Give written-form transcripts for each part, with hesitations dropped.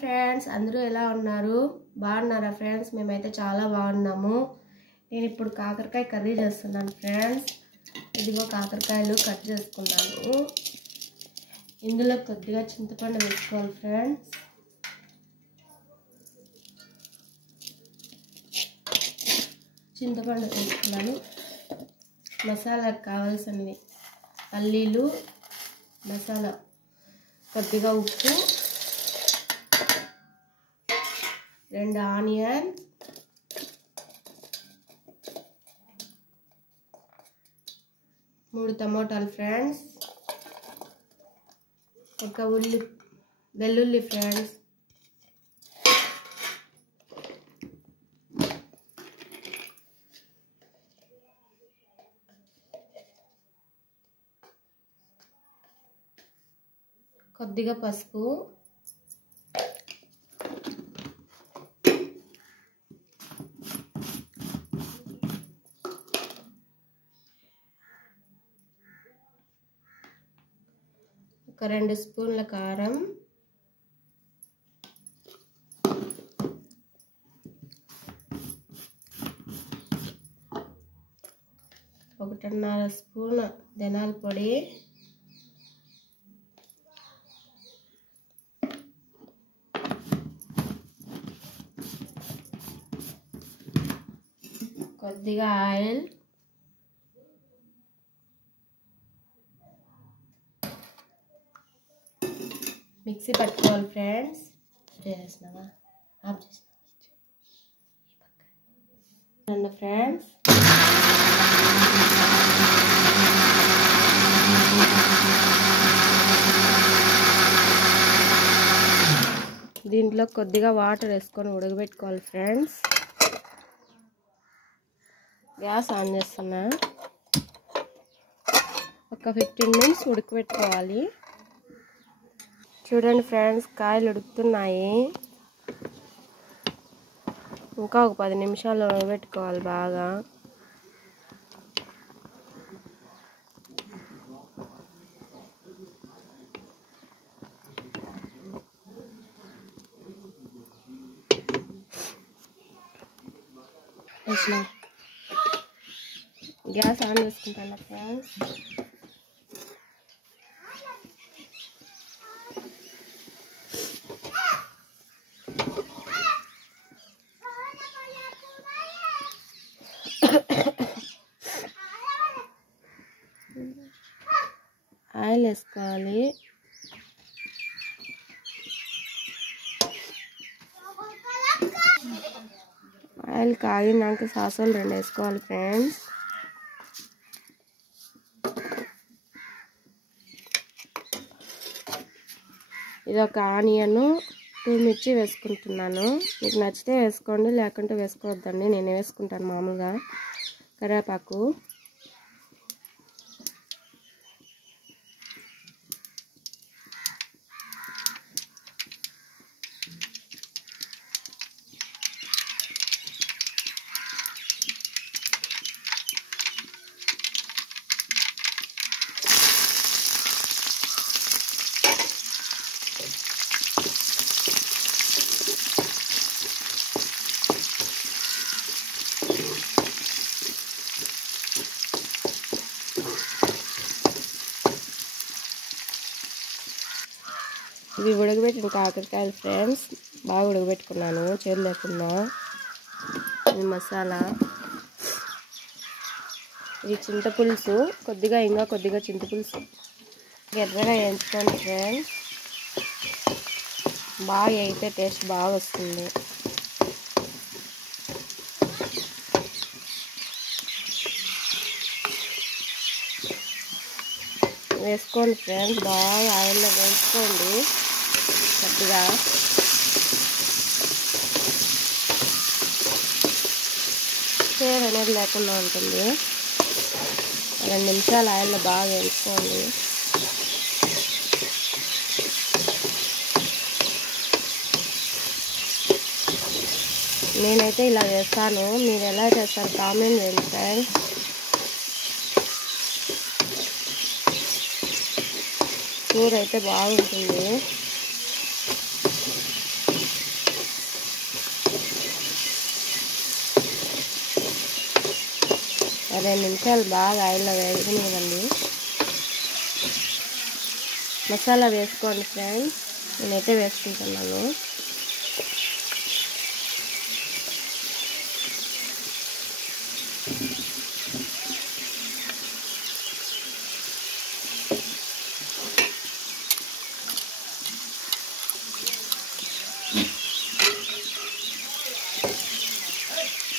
Friends, అందరూ ఎలా ఉన్నారు? బాగున్నారా ఫ్రెండ్స్? మేమైతే చాలా బాగున్నాము. నేను ఇప్పుడు కాకరకాయ కర్రీ చేస్తున్నాను ఫ్రెండ్స్. ఇదిగో కాకరకాయలు కట్ చేసుకున్నాను. ఇందులో కొద్దిగా చింతపండు వేసుకోవాలి ఫ్రెండ్స్. చింతపండు వేసుకున్నాను. మసాలాకు కావాల్సినవి పల్లీలు, మసాలా, కొద్దిగా ఉప్పు, 2 ఆనియన్, మూడు టమోటాలు ఫ్రెండ్స్, ఒక వెల్లుల్లి ఫ్రెండ్స్, కొద్దిగా పసుపు, ఒక 2 స్పూన్ల కారం, ఒకటిన్నర స్పూన్ ధనియాల పొడి, కొద్దిగా ఆయిల్, మిక్సీ పట్టుకోవాలి ఫ్రెండ్స్. చేసినావా ఆఫ్ చేసిన ఫ్రెండ్స్. దీంట్లో కొద్దిగా వాటర్ వేసుకొని ఉడకబెట్టుకోవాలి ఫ్రెండ్స్. గ్యాస్ ఆన్ చేస్తున్నా. ఒక 15 మినిట్స్ ఉడకబెట్టుకోవాలి. చూడండి ఫ్రెండ్స్, కాయలు ఉడుకుతున్నాయి. ఇంకా ఒక 10 నిమిషాలు ఉడకబెట్టుకోవాలి బాగా. గ్యాస్ ఆన్ చేసుకుంటాను ఫ్రెండ్స్. ఆయిల్ వేసుకోవాలి. ఆయిల్ కాగినాక సాసులు 2 వేసుకోవాలి ఫ్రెండ్స్. ఇది ఒక ఆనియన్, 2 మిర్చి వేసుకుంటున్నాను. మీకు నచ్చితే వేసుకోండి, లేకుంటే వేసుకోవద్దండి. నేను వేసుకుంటాను మామూలుగా. కరివేపాకు, ఇవి ఉడకబెట్టిన కాకరకాయలు ఫ్రెండ్స్. బాగా ఉడకబెట్టుకున్నాను చేదు లేకుండా. ఇది మసాలా, ఇది చింతపులుసు, కొద్దిగా చింతపులుసు ఎర్రగా వేయించుకోండి ఫ్రెండ్స్. బాగా అయితే టేస్ట్ బాగా వస్తుంది. వేసుకోండి ఫ్రెండ్స్, బాగా ఆయిల్లో వేసుకోండి. కొద్దిగా సేవ్ అనేది లేకుండా ఉంటుంది. 2 నిమిషాలు ఆయిల్లో బాగా వేసుకోండి. నేనైతే ఇలా చేస్తాను. మీరు ఎలా చేస్తారు కామెంట్ చేయండి ఫ్రెండ్స్. కూర అయితే బాగుంటుంది. 15 నిమిషాలు బాగా ఆయిల్లో వేగనివ్వండి. మసాలా వేసుకోండి ఫ్రెండ్స్, నేనైతే వేసుకుంటున్నాను.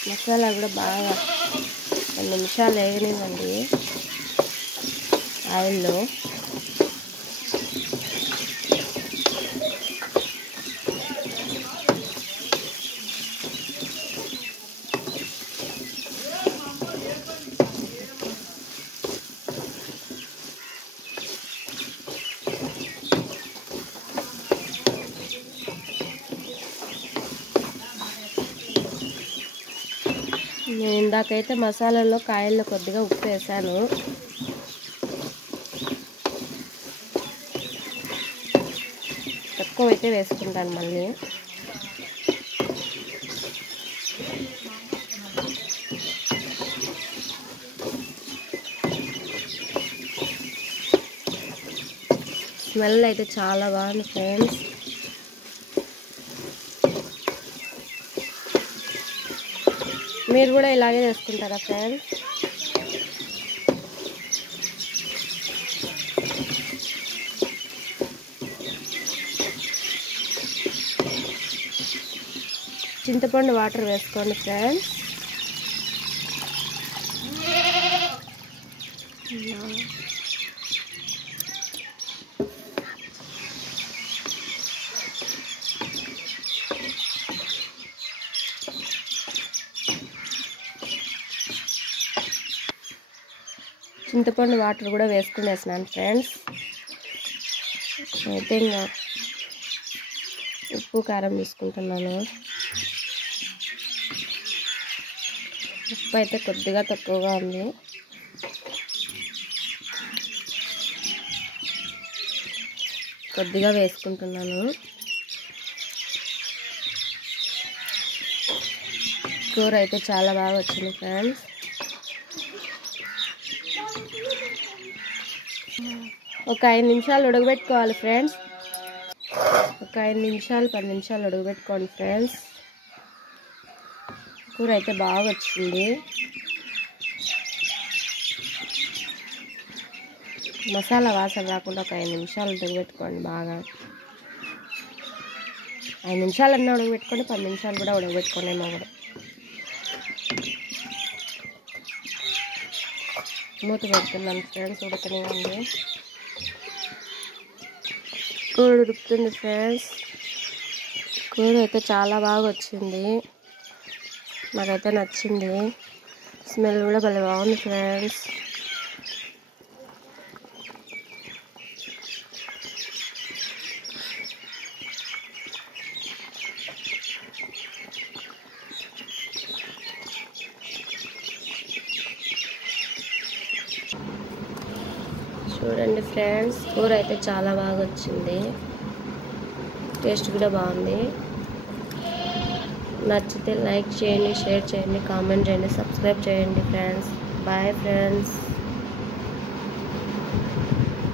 మసాలా కూడా బాగా 2 నిమిషాలు వేగనివ్వండి ఆయిల్లో. నేను ఇందాకైతే మసాలాలో కాయల్లో కొద్దిగా ఉప్పు వేసాను. తక్కువ అయితే వేసుకుంటాను మళ్ళీ. స్మెల్ అయితే చాలా బాగుంది ఫ్రెండ్స్. మీరు కూడా ఇలాగే చేసుకుంటారా ఫ్రెండ్స్? చింతపండు వాటర్ వేసుకోండి ఫ్రెండ్స్. చింతపండు వాటర్ కూడా వేసుకునేసినాను ఫ్రెండ్స్. అయితే ఇంకా ఉప్పు కారం తీసుకుంటున్నాను. ఉప్పు అయితే కొద్దిగా తక్కువగా ఉంది. కొద్దిగా వేసుకుంటున్నాను. కూర అయితే చాలా బాగా వచ్చింది ఫ్రెండ్స్. ఒక 5 నిమిషాలు ఉడకబెట్టుకోవాలి ఫ్రెండ్స్. ఒక 5 నిమిషాలు 10 నిమిషాలు ఉడకబెట్టుకోండి ఫ్రెండ్స్. కూర అయితే బాగా వచ్చింది. మసాలా వాసన రాకుండా ఒక 5 నిమిషాలు ఉడకబెట్టుకోండి బాగా. 5 నిమిషాలు అన్నా ఉడకబెట్టుకోండి, 10 నిమిషాలు కూడా ఉడకబెట్టుకోండి. ఏమో కూడా మూత పెడుతున్నాను ఫ్రెండ్స్, ఉడకనివ్వండి. కూర ఉడుకుతుంది ఫ్రెండ్స్. కూర అయితే చాలా బాగా వచ్చింది, నాకైతే నచ్చింది. స్మెల్ కూడా భలే బాగుంది ఫ్రెండ్స్. చూడండి ఫ్రెండ్స్, కూర అయితే చాలా బాగా వచ్చింది. టేస్ట్ కూడా బాగుంది. నచ్చితే లైక్ చేయండి, షేర్ చేయండి, కామెంట్ చేయండి, సబ్స్క్రైబ్ చేయండి ఫ్రెండ్స్. Bye friends.